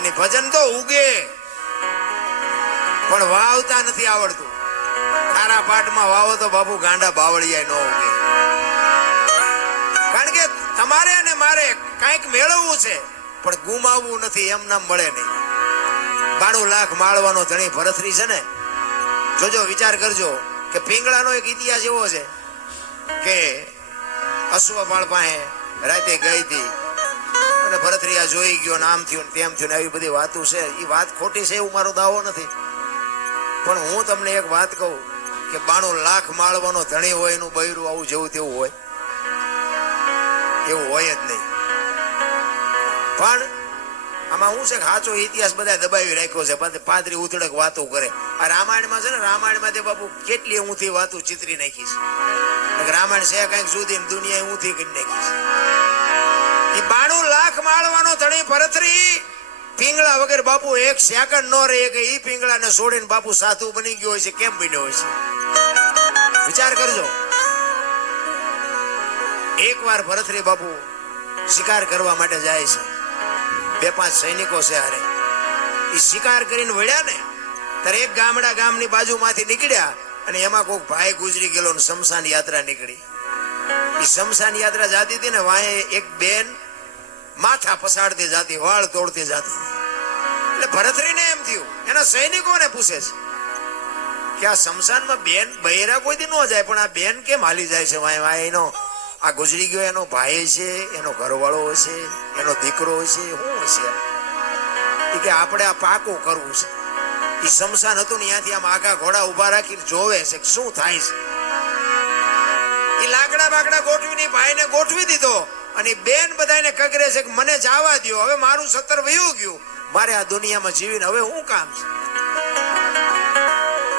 ભજન તો ઉગે પણ વાવતા નથી આવડતું. તારા પાટમાં વાવો તો બાપુ ગાંડા બાવળિયા ન ઉગે. કારણ કે તમારે અને મારે કઈક મેળવવું છે પણ ગુમાવવું નથી, એમ નામ મળે નહીં. 92 લાખ માળવાનો ધણી ભરથરી છે ને, જોજો વિચાર કરજો કે પિંગળાનો એક ઇતિહાસ એવો છે કે અશ્વપાળ પાસે રાતે ગઈ હતી અને ભરથરિયા જોઈ ગયો ને આમ થયું તેમ થયું ને આવી બધી વાતો છે. એ વાત ખોટી છે એવું મારો દાવો નથી, પણ હું તમને એક વાત કહું કે 92 લાખ માળવાનો ધણી હોય એનું બૈરું આવું જેવું તેવું હોય એવું હોય જ નહીં. પણ આમાં શું છે કે સાચો ઇતિહાસ બધા દબાવી રાખ્યો છે, પાદરી ઉથડક વાતો કરે. આ રામાયણમાં છે ને, રામાયણમાં તે બાપુ કેટલી ઊંધી વાતો ચિતરી નાખી છે. રામાયણ છે કઈક જુદી, દુનિયા ઊંધી કરી નાખી છે. એ 92 લાખ માળવાનો ધણી ભરથરી પિંગળા વગર બાપુ એક સેકન્ડ નો રહે કે ઈ પિંગળાને છોડીને બાપુ સાધુ બની ગયો હોય છે. કેમ બન્યો હોય છે વિચાર કરજો. એક વાર ભરથરી બાપુ શિકાર કરવા માટે જાય છે, 2-5 સૈનિકો છે હારે. એ શિકાર કરીને વળ્યા ને ત્યારે એક ગામની બાજુમાંથી નીકળ્યા અને એમાં કોઈક ભાઈ ગુજરી ગયેલો ને શમશાન યાત્રા નીકળી. એ શમશાન યાત્રા જાતી હતી ને, વાંહે એક બેન માથા પસાડતી જાતી, વાળ તોડતી જાતી. એટલે ભરથરીને એમ થયું, એના સૈનિકોને પૂછે છે કે આ શમશાનમાં બેન બૈરા કોઈ દી ન જાય પણ આ બેન કેમ હાલી જાય છે? વાંહે એનો આ ગુજરી ગયો એનો ભાઈ છે, એનો ઘરવાળો હશે, એનો દીકરો હશે, શું હશે? કે આપણે આ પાકું કરવું છે. એ શમશાન હતું ને ત્યાંથી આમ આગા ઘોડા ઉભા રાખીને જોવે છે કે શું થાય છે. એ લાકડા બાકડા ગોઠવીને ભાઈને ગોઠવી દીધો અને બેન બધાને કગરે છે કે મને જવા દો, હવે મારું 17 વયું ગયું, મારે આ દુનિયામાં જીવીને હવે શું કામ છે?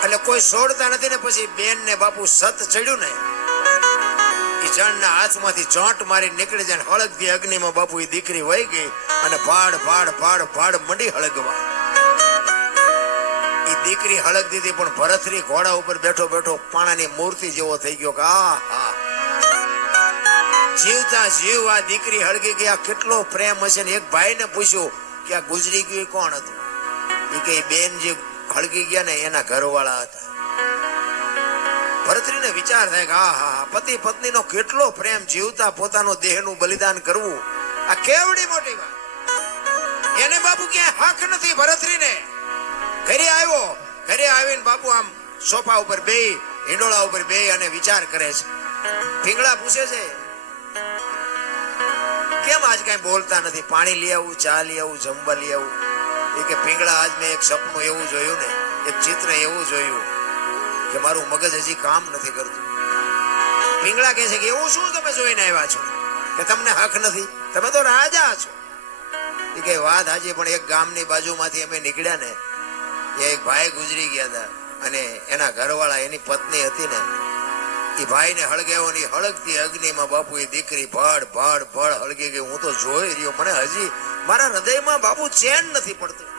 એટલે કોઈ છોડતા નથી ને પછી બેન ને બાપુ સત ચડ્યું ને, જણના હાથમાંથી ચોંટ મારી નીકળી જાય, હળગતી અગ્નિમાં બાપુ એ દીકરી વહી ગઈ અને ભાડ ભાડ ભાડ ભાડ મંડી હળગવા. એ દીકરી હળગતી હતી પણ ભરથરી ઘોડા ઉપર બેઠો બેઠો પાણાની મૂર્તિ જેવો થઈ ગયો કે આ જીવતા જીવ આ દીકરી હળગી ગયા, કેટલો પ્રેમ હશે. ને એક ભાઈને પૂછ્યું કે આ ગુજરી ગયું કોણ હતું? એ કે બેન જે હળગી ગયા ને એના ઘરવાળા હતા. ભરથરીને વિચાર થાય કે હા પતિ પત્ની નો કેટલો પ્રેમ, જીવતા પોતાનો દેહનું બલિદાન કરવું, આ કેવડી મોટી વાત. એને બાપુ ક્યાંય હક નથી. ભરથરીને ઘરે આવ્યો, ઘરે આવીને બાપુ આમ સોફા ઉપર બેહી, હિંડોળા ઉપર બેહી અને વિચાર કરે છે. પિંગળા પૂછે છે કેમ આજ કઈ બોલતા નથી? પાણી લઈ આવું, ચા લઈ આવું, જમવા લઈ આવું? એ કે પિંગળા આજ મેં એક સપનું એવું જોયું ને, એક ચિત્ર એવું જોયું કે મારું મગજ હજી કામ નથી કરતું. પિંગળા કહે છે કે એવું શું તમે જોઈને આવ્યા છો કે તમને હક નથી? તમે તો રાજા છો. એ કે વાત હાજી, પણ એક ગામની બાજુમાંથી અમે નીકળ્યા ને, એક ભાઈ ગુજરી ગયા હતા અને એના ઘરવાળા એની પત્ની હતી ને, એ ભાઈને હળગાવ્યો ને હળગતી અગ્નિમાં બાપુ એ દીકરી ભડ ભડ ભડ હળગી ગઈ. હું તો જોઈ રહ્યો, મને હજી મારા હૃદયમાં બાપુ ચેન નથી પડતું.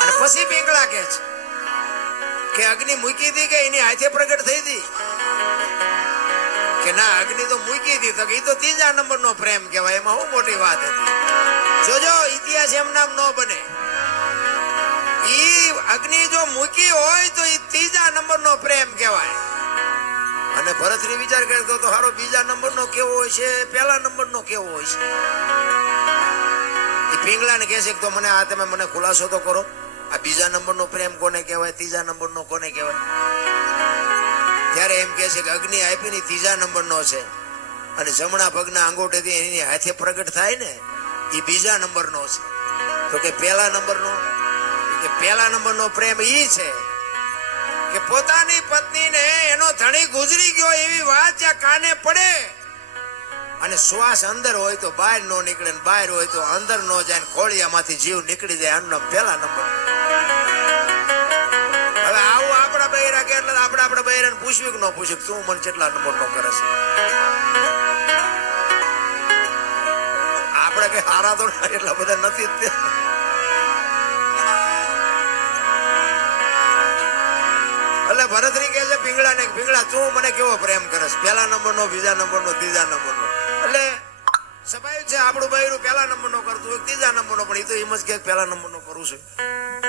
અને પછી પિંગળા કહે છે કે અગ્નિ મૂકી હતી કે એની હાથે પ્રગટ થઈ હતી? કે ના, અગ્નિ તો મૂકી હતી. તો એ તો 3જા નંબરનો પ્રેમ કહેવાય, એમાં શું મોટી વાત હતી? જોજો ઇતિહાસ એમ નામ ન બને. ઈ અગ્નિ જો મૂકી હોય તો એ 3જા નંબરનો પ્રેમ કહેવાય. અને ભરથરી વિચાર કરતો તો હારો 2જા નંબરનો કેવો હોય છે, 1લા નંબરનો કેવો હોય છે? એ પિંગળાને કહે છે કે તો મને આ તમે મને ખુલાસો તો કરો, આ 2જા નંબરનો પ્રેમ કોને કહેવાય, 3જા નંબરનો કોને કહેવાય? ત્યારે એમ કહે છે કે અગ્નિ આપી ને 3જા નંબરનો છે અને જમણા પગના અંગૂઠેથી એની હાથે પ્રગટ થાય ને એ 2જા નંબરનો છે. તો કે 1લા નંબરનો? કે 1લા નંબરનો પ્રેમ ઈ છે કે પોતાની પત્નીને એનો ધણી ગુજરી ગયો એવી વાત જ્યાં કાને પડે અને શ્વાસ અંદર હોય તો બહાર નો નીકળે ને બહાર હોય તો અંદર નો જાય ને ખોળિયામાંથી જીવ નીકળી જાય, આનો 1લા નંબર. હવે આવું આપણા બૈરા કે એટલે આપણા બૈરાને પૂછ્યું કે ન પૂછ્યું તું મને કેટલા નંબરનો કરે છે? આપણે કઈ હારા તો એટલા બધા નથી જ. એટલે ભરથરી કહે છે પિંગળાને, પિંગળા તું મને કેવો પ્રેમ કરે છે? 1લા નંબરનો, 2જા નંબરનો, 3જા નંબરનો? એટલે સ્વાભાવિક છે આપણું બૈરું 1લા નંબરનો કરતું હોય, 3જા નંબરનો પણ એ તો એમ જ કે પહેલા નંબરનો કરું છું.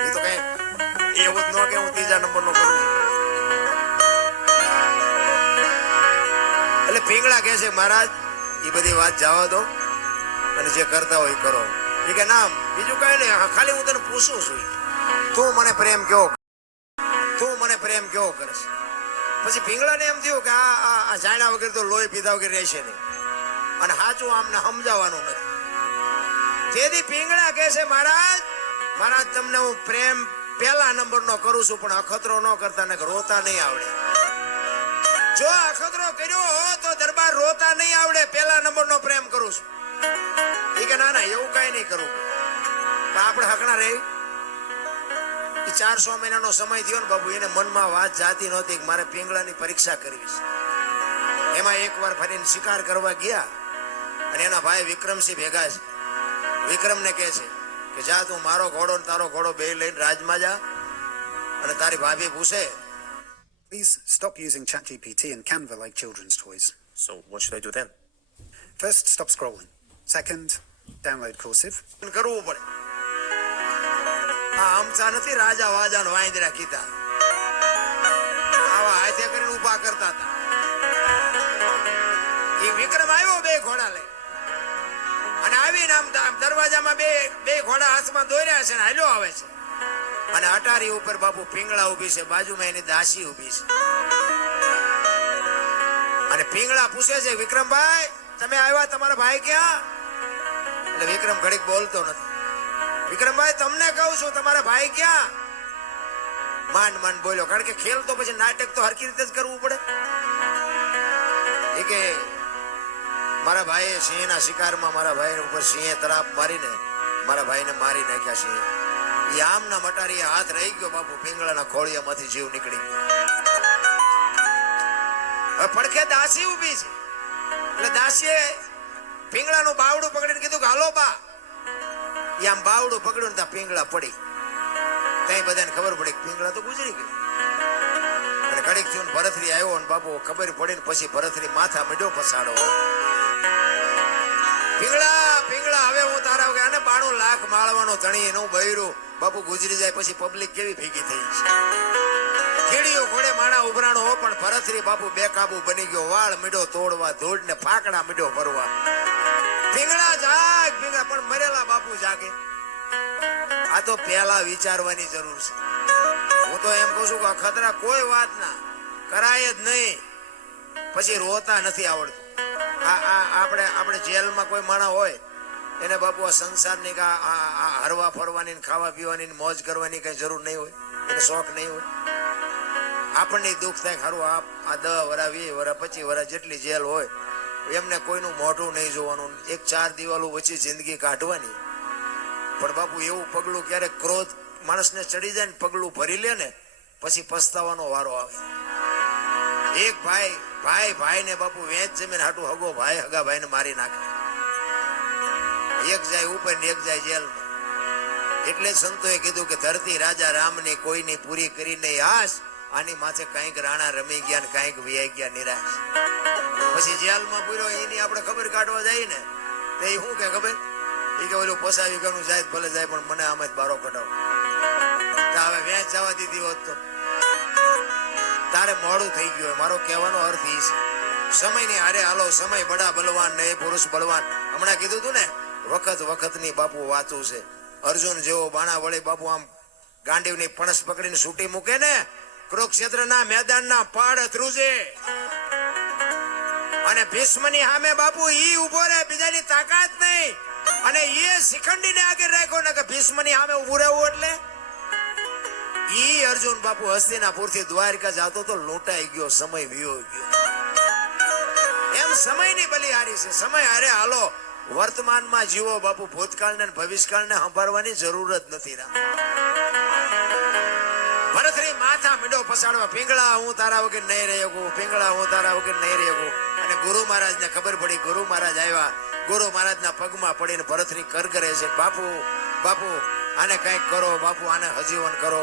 એ તો કઈ એવું જ ન કે હું ત્રીજા નંબરનો કરું છું. એટલે પીંગળા કહે છે મહારાજ એ બધી વાત જવા દો અને જે કરતા હોય એ કરો. એ કે ના બીજું કઈ નહીં, ખાલી હું તને પૂછું છું, તું મને પ્રેમ કેવો કરશ? પછી પીંગળાને એમ થયું કે આ જાણ્યા વગર તો લોહી પીધા વગર રહેશે નહીં અને સાચું આમને સમજાવવાનું નથી. તેથી પીંગળા કહે છે મહારાજ તમને હું પ્રેમ પહેલા નંબરનો કરું છું, પણ અખતરો ન કરતા ને રોતા નહીં આવડે. જો અખતરો કર્યો તો દરબાર રોતા નહીં આવડે, પહેલા નંબરનો પ્રેમ કરું છું. એ કે ના એવું કઈ નહીં કરું. આપણે હકણા રહી 400 મહિનાનો સમય થયો ને બાબુ, એને મનમાં વાત જાતી નહોતી કે મારે પીંગળાની પરીક્ષા કરવી છે. એમાં એકવાર ફરીને શિકાર કરવા ગયા અને એના ભાઈ વિક્રમસિંહ ભેગા છે. વિક્રમને કહે છે કે જા તું મારો ઘોડો ને તારો ઘોડો બે લઈને રાજમાં જા અને તારી ભાભી પૂછે. Please stop using ChatGPT and Canva like children's toys. So what should I do then? First, stop scrolling. Second, download Cursive. કરવું પડે. આ આમચા નથી રાજા વાજાનો વાંદરા કીધા, આવા હાથે કરીને ઉભા કરતા હતા. એ વિક્રમ આવ્યો બે ઘોડા લઈ અને આવીને આમ દરવાજામાં બે ઘોડા હાથમાં દોર્યા છે ને હાલ્યો આવે છે. અને અટારી ઉપર બાપુ પીંગળા ઉભી છે, બાજુમાં એની દાસી ઉભી છે. અને પીંગળા પૂછે છે વિક્રમભાઈ તમે આવ્યા, તમારા ભાઈ ક્યાં? એટલે વિક્રમ ઘડીક બોલતો નથી. વિક્રમભાઈ તમને કહું છું તમારા ભાઈ ક્યાં? માંડ બોલ્યો, કારણ કે ખેલ તો પછી નાટક તો હરકી રીતે જ કરવું પડે. એ કે મારા ભાઈએ સિંહના શિકારમાં મારા ભાઈ ઉપર સિંહે તરાપ મારીને મારા ભાઈને મારી નાખ્યા સિંહે. એ આમના મટારી હાથ રહી ગયો બાપુ, પીંગળાના ખોળિયામાંથી જીવ નીકળી ગયો. હવે પડખે દાસી ઉભી છે એટલે દાસીએ પીંગળાનું બાવડું પકડીને કીધું કે હાલો બા. એ આમ બાવડું પકડ્યું ને ત્યાં પીંગળા પડી. કઈ બધાને ખબર પડી કે પીંગળા તો ગુજરી ગઈ. અને કડીક થયું ભરથરી આવ્યો ને બાપુ ખબર પડી ને પછી ભરથરી માથા મીડ્યો પસાડો. પીંગળા હવે હું તારા વગર અને 92 લાખ માળવાનો ધણી એનું બૈરું બાપુ ગુજરી જાય પછી પબ્લિક કેવી ભેગી થઈ છે. કીડીઓ ઘોડે માણા ઉભરાણો હો પણ ભરથરી બાપુ બેકાબુ બની ગયો. વાળ મીડો તોડવા, ધૂળ ને ફાકડા મીડો ભરવા. પીંગળા જાગ પીંગળા, પણ મરેલા બાપુ જાગે. આ તો પહેલા વિચારવાની જરૂર છે. હું તો એમ કહું છું કે ખતરા કોઈ વાત ના કરાય જ નહીં, પછી રોતા નથી આવડતું. આપણે જેલમાં કોઈ માણસ હોય એને બાપુ આ સંસારની હરવા ફરવાની ખાવા પીવાની મોજ કરવાની કઈ જરૂર નહીં હોય, એને શોખ નહીં હોય. આપણને દુઃખ થાય ખરું આ 10 વરા 20 વરા 25 વરા જેટલી જેલ હોય એમને કોઈનું મોઢું નહીં જોવાનું, 1-4 દિવાલો વચ્ચે જિંદગી કાઢવાની. પણ બાપુ એવું પગલું ક્યારેક ક્રોધ માણસને ચડી જાય ને પગલું ભરી લે ને પછી પસ્તાવાનો વારો આવે. એક ભાઈ ને બાપુ વેચ જમીન હાટું હગો ભાઈ હગા ભાઈ ને મારી નાખે. એક જાય ઉપર ને એક જાય જેલમાં. એટલે સંતોએ કીધું કે ધરતી રાજા રામની કોઈની પૂરી કરી નહીં આશ, આની માથે કઈક રાણા રમી ગયા ને કઈક વિયાઈ ગયા નિરાશ. પછી જેલમાં પૂર્યો એની આપણે ખબર કાઢવા જાય ને તો એ શું કે ખબર, એ કે ઓલું પોસાવી ગયું જાય ભલે જાય પણ મને આમાં જ બારો કઢાવો. તો હવે વેચ જવા દીધી હોત તો તારે મોડું થઈ ગયું. મારો કહેવાનો અર્થ એ છે સમયની હારે હાલો. સમય બડા બલવાન ને પુરુષ બળવાન. હમણાં કીધું તું ને વખતની બાપુ વાતું છે. અર્જુન જેવો બાણા વડે બાપુ આમ ગાંડીવની પણસ પકડીને છૂટી મૂકે ને કુરુક્ષેત્રના મેદાનના પાડ ધ્રુજે. અને ભીષ્મની સામે બાપુ ઈ ઉભો રહે, બીજાની તાકાત નહીં. અને એ શિખંડીને આગળ રાખ્યો ને કે ભીષ્મની સામે ઉભું રહેવું. એટલે ઈ અર્જુન બાપુ હસ્તિનાપુરથી દ્વારકા જતો તો લૂંટાઈ ગયો, સમય વિયો ગયો. એમ સમયની બલિહારી છે. સમય હારે હાલો. વર્તમાનમાં જીવો બાપુ, ભૂતકાળને ભવિષ્યકાળને સંભાળવાની જરૂર જ નથી. ભરથરી માથા મીડો પસાડવા, પીંગળા હું તારા વગર નહીં રહી શકું, પીંગળા હું તારા વગર નહીં રહી શકું. અને ગુરુ મહારાજને ખબર પડી. ગુરુ મહારાજ આવ્યા, ગુરુ મહારાજના પગમાં પડીને ભરથરી કર કરે છે, બાપુ આને કઈક કરો, બાપુ આને હજીવન કરો.